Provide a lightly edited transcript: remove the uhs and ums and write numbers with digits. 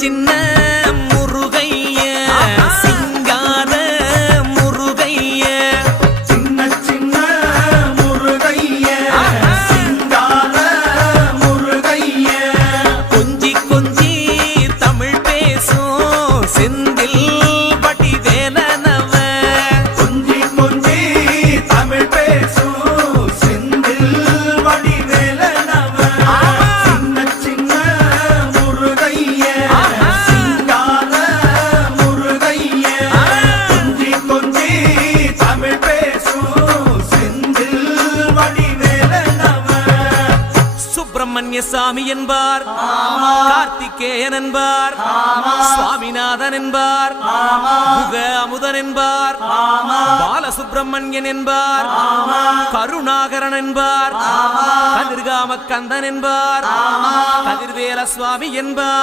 சின்ன முருகைய சிங்கார முருகைய சின்ன சின்ன முருகைய சிங்கார முருகைய கொஞ்சி கொஞ்சி தமிழ் பேசும் செந்தில் வடிவேலனவ கொஞ்சி கொஞ்சி தமிழ் பேசும் செந்தில் வடிவேலனவ சின்ன சின்ன முருகைய சிங்கார முருகைய கொஞ்சி கொஞ்சி தமிழ் பேசும் செந்தில் வடிவேலனவ சுப்பிரமணிய சாமி என்பார், கார்த்திகேயன் என்பார், சுவாமிநாதன் என்பார், முக அமுதன் என்பார், பாலசுப்பிரமணியன் என்பார், கருணாகரன் என்பார், கதிர்காம கந்தன் என்பார், கதிர்வேல சுவாமி என்பார்.